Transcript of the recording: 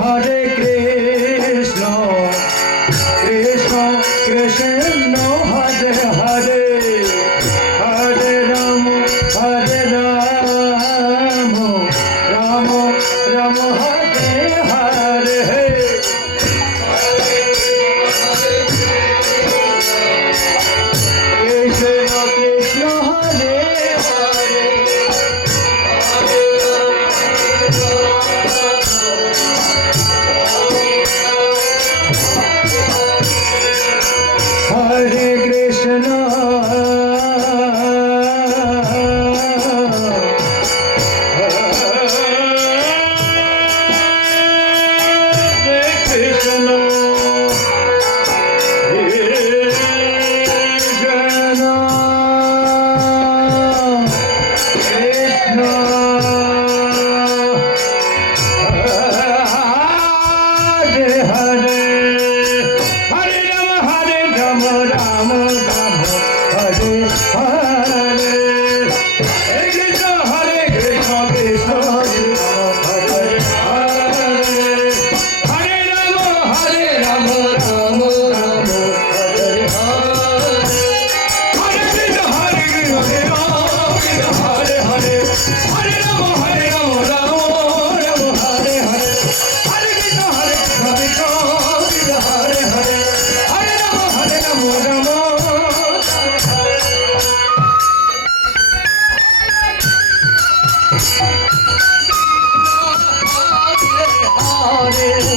Hare Krishna, Krishna Krishna Hare Hare, Hare Rama, Hare Rama, Rama Rama Hare Hare. Krishna Krishna Hare Hare, Hare Krishna, Hare Krishna, Krishna, Hare Hare, Hare Rama, Rama Rama, Hare Hare, Hare Krishna, Krishna Krishna, Hare Hare, Hare Rama, Rama Rama, Hare Hare, Hare Krishna, Hare Hare, Hare Rama, Rama Rama, Hare Hare, Hare Krishna, Krishna Krishna, Hare Hare, Hare Rama, Rama Hare